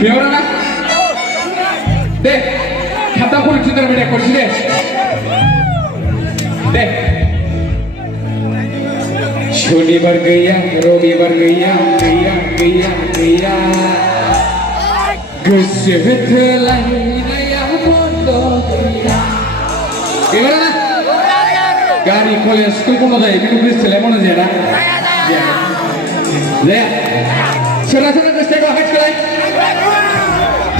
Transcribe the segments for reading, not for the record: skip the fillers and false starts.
बेयाव ना दे खाता खरि चिन्ता मेथाइ खनसै दे शनिबार गैया रबिबार गैया गैया गैया गैया गोसो थोलायनाया बन्द गैया गैया गारि कलेज स्कुल बन्द जायो खिन्थु गोसोलाय बन्द जाया ना जाया सोरना सोरना गोसोखौ आखाइ सोलाय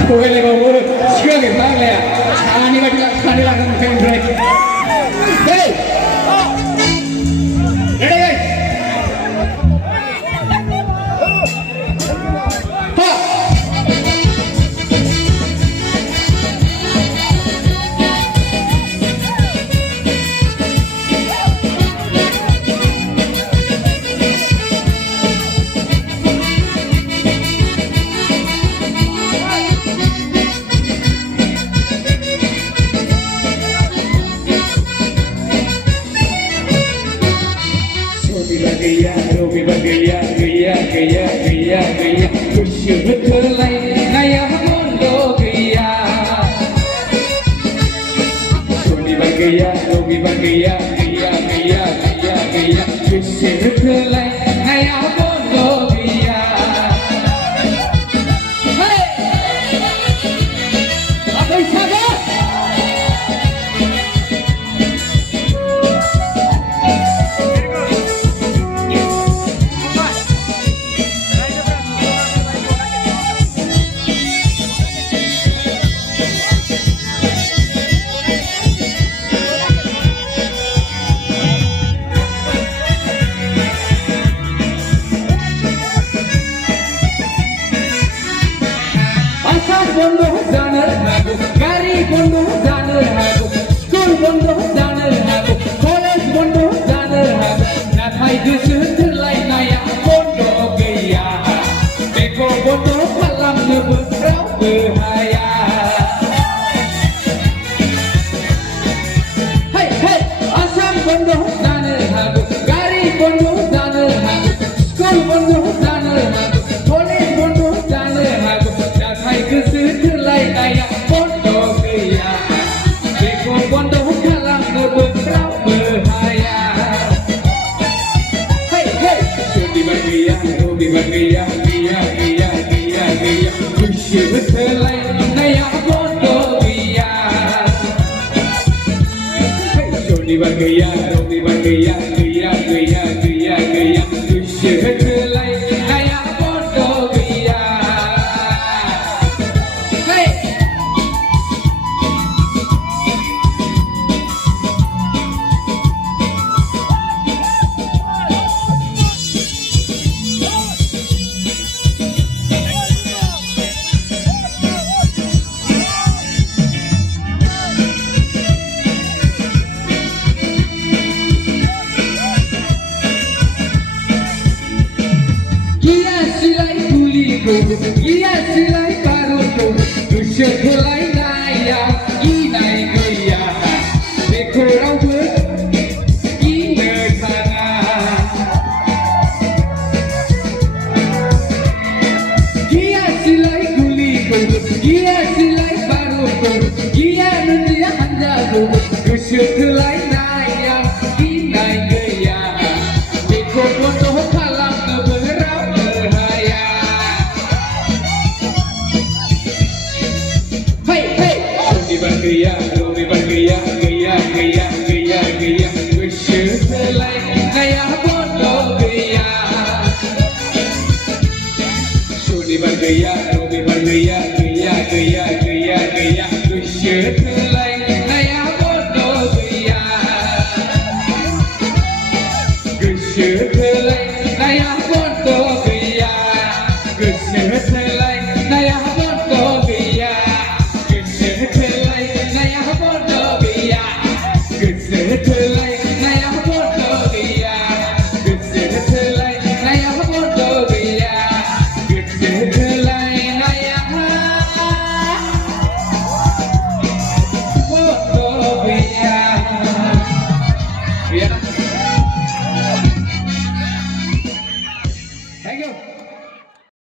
थगायलायबावो सिगाङै फाग्लाया सानै बायदि सानै लागोन ओमफ्राय गैया रबिबार गैया गैया गैया गैया गैया गोसो थोलायनाया बन्द गैया शनिबार गैया रबिबार गैया गैया गैया गैया गैया गोसो थोलायनाया बन्द गैया बंद जानो हागौ गारि बंद जानो हागौ स्कुल बंद जानो हागौ कलेज बंद जानो हागौ नाथाय गोसो थोलायनाया बन्द गैया बेखौ बन्द खालामनोबो रावबो हाया हे हे आसाम बंद जानो हागौ गारि बंद जानो हागौ स्कुल बंद जानो हागौ कलेज बंद जानो हागौ नाथाय गोसो थोलायनाया बन्द गैया बेखौ बन्द खालामनोबो रावबो हाया हे हे शनिबार गैया रबिबार गैया गैया गैया गैया गैया गोसो थोलायनाया बन्द गैया शनिबार गैया रबिबार गैया गैया गैया गैया गैया गोसो थोलायनाया बन्द गैया Iya silai baruku goसो थोलायनाया गिनाय गैया बेखौ रावबो गिनो थाङा गिया सिलाय गुलिखौ गिया सिलाय बारुखौ गिया नोंनि हान्जाखौ गोसो थोलायनाया गिनाय गैया बेखौ बन्द खालामनोबो रावबो हाया शनिबार गैया रबिबार गैया गैया गैया गैया गैया गोसो थोलायनाया बन्द गैया शनिबार गैया रबिबार गैया गैया गैया गैया गैया गोसो